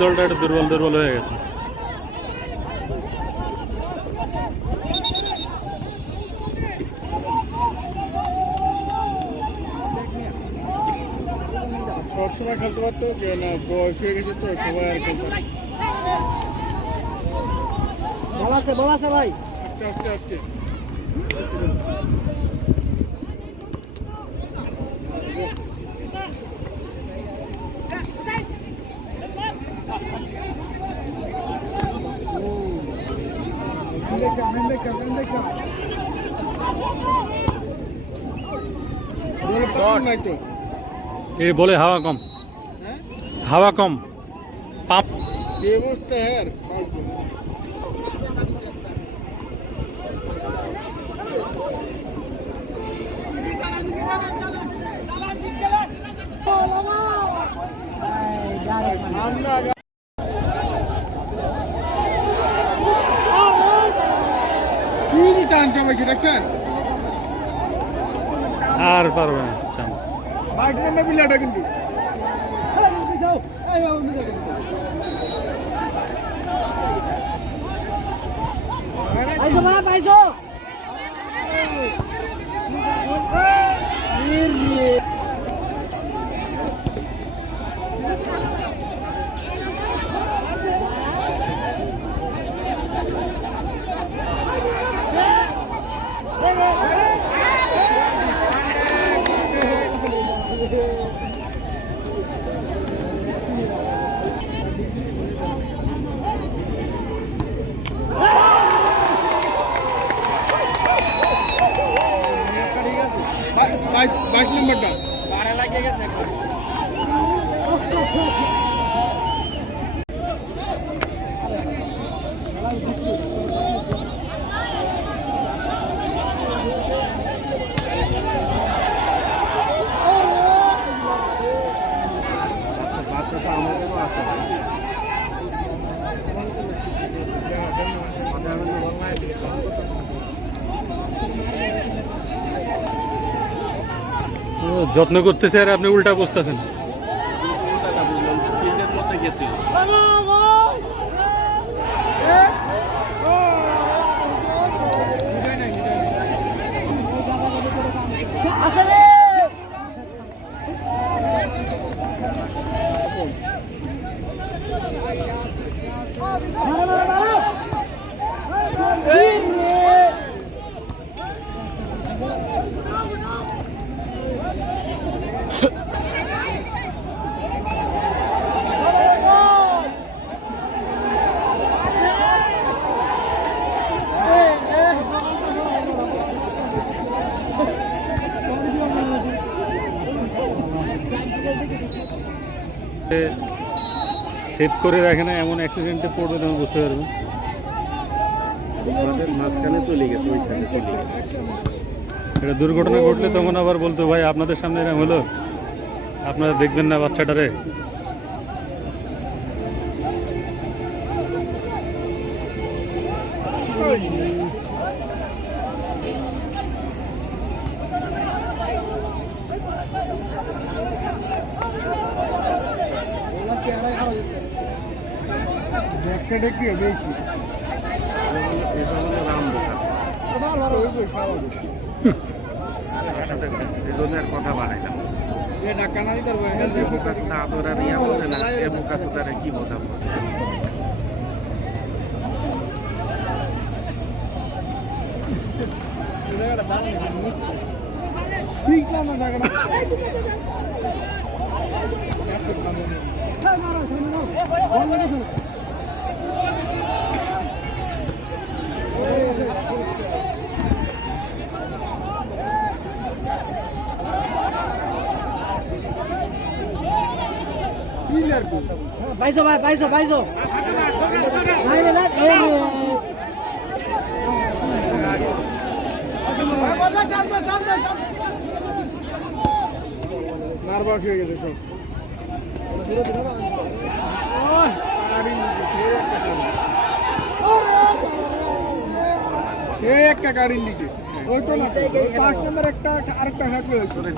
দলটা একটু দুর্বল দুর্বল হয়ে গেছে। সবসময় খেলতে পারতো যে না বয়স হয়ে গেছে তো সবাই আর খেলতে বল আছে ভাই আস্তে আস্তে ये बोले हवा कम, हवा कम पाप ये अवस्था है यार আর পারবে না চান্স। বাইক নামে বিলাটা কিন্তু বাইক নাম্বারটা বারে লাগিয়ে গেছে বাচ্চাটা আমাদেরও আছে যত্ন করতেছে আর আপনি উল্টা বসতেছেন। সেভ করে রাখে না, এমন অ্যাক্সিডেন্টে পড়বে তখন বুঝতে পারবেন। মাঝখানে চলে গেছে ওইখানে চলে গেছে। এটা দুর্ঘটনা ঘটলে তখন আবার বলতো ভাই আপনাদের সামনে এরকম হলো, আপনারা দেখবেন না বাচ্চাটারে। কথা বাড়াইলাম আদর আর ইয়া বলে না মুখাসুদারে কি বোঝাবো। ঠিক বাইশো ভাই বাইশো বাইশো নার্ভাস হয়ে গেছে সব। একটা গাড়ির নিচে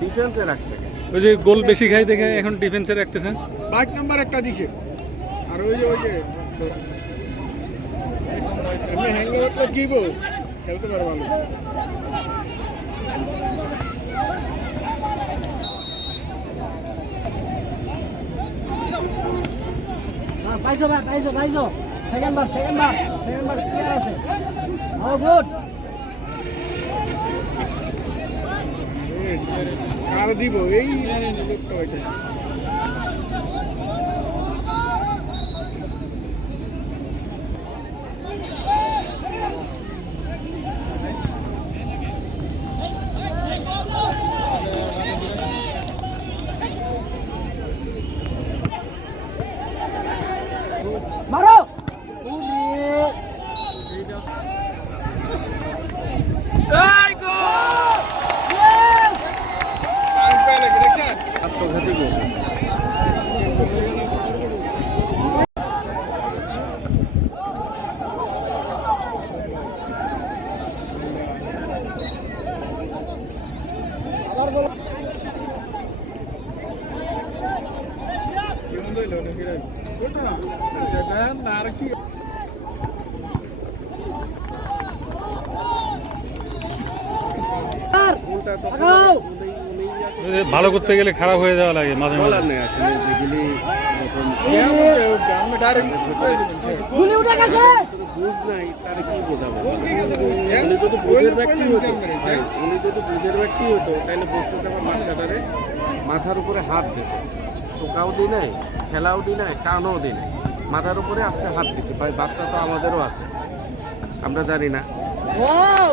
ডিফেন্সে রাখছে, ওই যে গোল বেশি খাই দেখে এখন ডিফেন্সে রাখতেছেন। বাইক নাম্বার একটা দিছে আর ওই যে এমনি হ্যাংওভার তো কি বল খেলতে পারে ভালো। পাইছো ভাই, পাইছো সেকেন্ড বার ক্লিয়ার আছে। ও গুড। কার দিব এই লোকটা ওইটা মারো। এই গো টাইম পেলে দেখেন আত্মঘাতী গোল। কেমন হইলো না ফিরে ওটা না সেটা না আর কি গোলটা তখন আগাও। ভালো করতে গেলে খারাপ হয়ে যাওয়া লাগে মাঝে মাঝে। বলার নেই আসলে যেগুলি যখন আমরা ডাইরেক্ট গুলি উঠে গেছে। বুঝ নাই তারে কি বোঝাবো? হ্যাঁ? উনি যদি বুঝের ওই ব্যক্তি লোক হতো, করে, ভাই, উনি যদি বুঝের ব্যক্তি হতো তাহলে বুঝতে আমার বাচ্চাটারে মাথার উপরে হাত দিছে, টোকাও দি নাই, খেলাও দি নাই, টানও দি নাই, মাথার উপরে আস্তে হাত দিছে। ভাই বাচ্চা তো আমাদেরও আছে, আমরা জানি না। ওয়াও।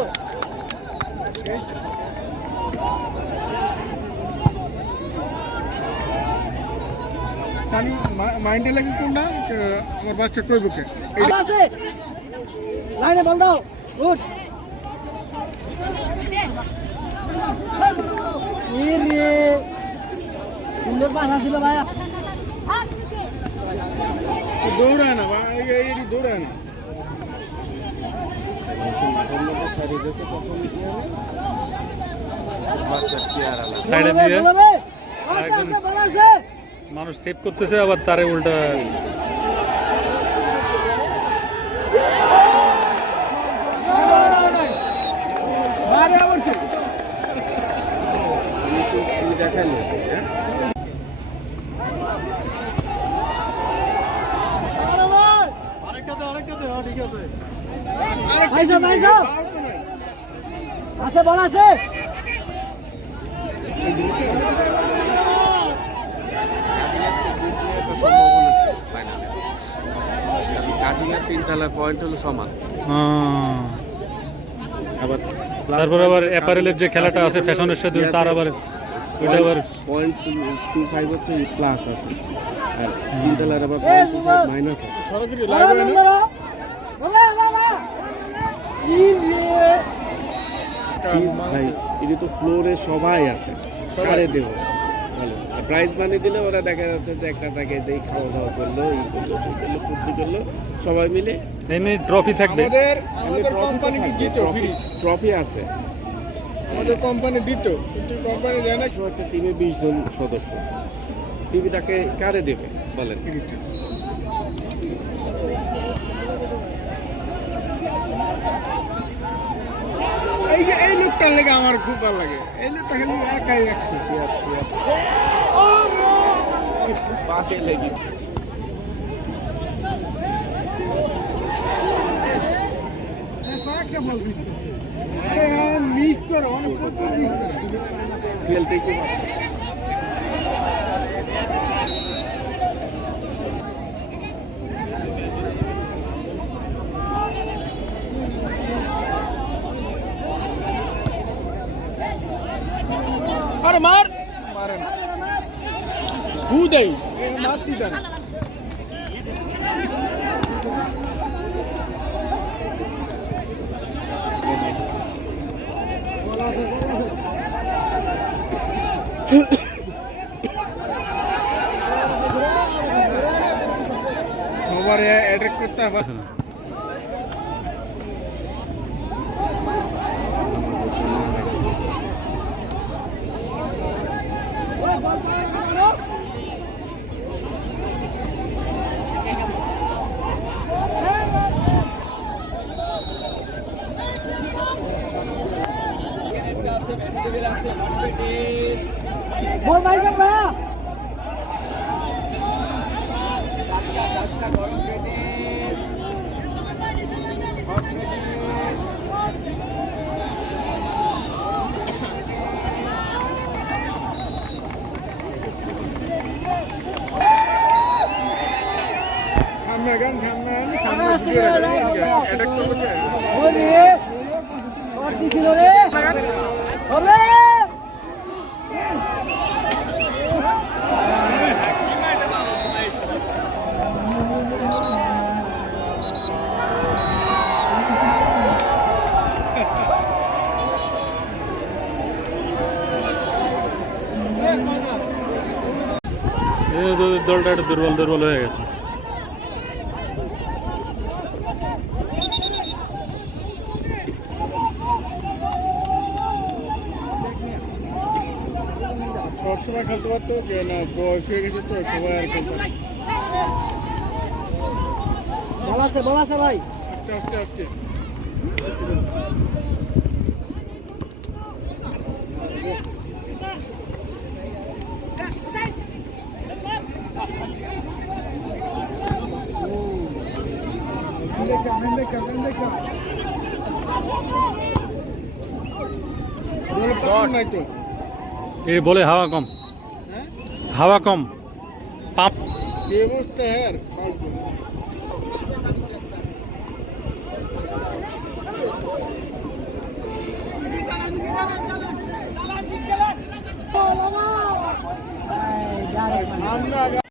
মাইন্ডে লাগে কোনটা আমার বাচ্চা কই বুকে ভালো আছে। লাইনে বল দাও। গুড। ইরে সুন্দর পাস ছিল ভাইয়া। দৌড়ায় না বা এই দৌড়ায় না ছাড়িয়ে দিয়েছে তখন কি হবে? বাচ্চার চেহারা না। সাইডে দিয়ে বলবে আছে আছে ভালো আছে। মানুষ সেভ করতেছে আবার তারে উল্টা আরে আবার কি তুমি দেখালে হ্যাঁ? পাইছো আছে বল আছে। কাটিং আর 3 তলার পয়েন্ট হলো সমান। আবার তারপর আবার অ্যাপারেলের যে খেলাটা আছে ফ্যাশনের সাথে তার আবার ওইটা আবার .25 হচ্ছে প্লাস আছে, আর 3 তলার আবার .25 মাইনাস আছে। সরাসরি ধরো লাইভ বন্ধ ধরো। বাবা বাবা। ইরে ফিজ ভাই এটা তো ফ্লোরে সবাই আছে, কারে দেব বলো? প্রাইজ মানি দিলে ওরা দেখা যাচ্ছে যে একটা টাকা দেই, খাওয়া দাওয়া করলো, এই করলো, সেই করলো, ফুর্তি করলো, সবাই মিলে। এমনি ট্রফি থাকবে। আমাদের কোম্পানি কি দিত ফ্রি ট্রফি আছে, আমাদের কোম্পানি দিত কিন্তু কোম্পানি দেয় না একটা টিমে 20 জন সদস্য, টিভিটাকে কারে দেবে বলেন? এই যে এই লোকটার লেগে আমার খুব ভালো লাগে এই লোকটা খালি একাই একশো বাদে লেগে মিস করে অনেক খেলতে কি আরে মার মারে না হু দেই মারতি জানা ওভার অ্যাটাক করতে হবে আছে না। মেগান খান খান অ্যাটাক করবে ওরে শট দিছিল রে হবে এই দলটা একটু দুর্বল দুর্বল হয়ে গেছে। সবসময় খেলতে পারতো যে না বয়স হয়ে গেছে তো সবাই আর খেলতে পারে বল আছে ভাই আস্তে আস্তে আস্তে নাই তো এই বলে হাওয়া কম, হ্যাঁ হাওয়া কম, পাম্প কি অবস্থা হ্যাঁ ফালতু আমরা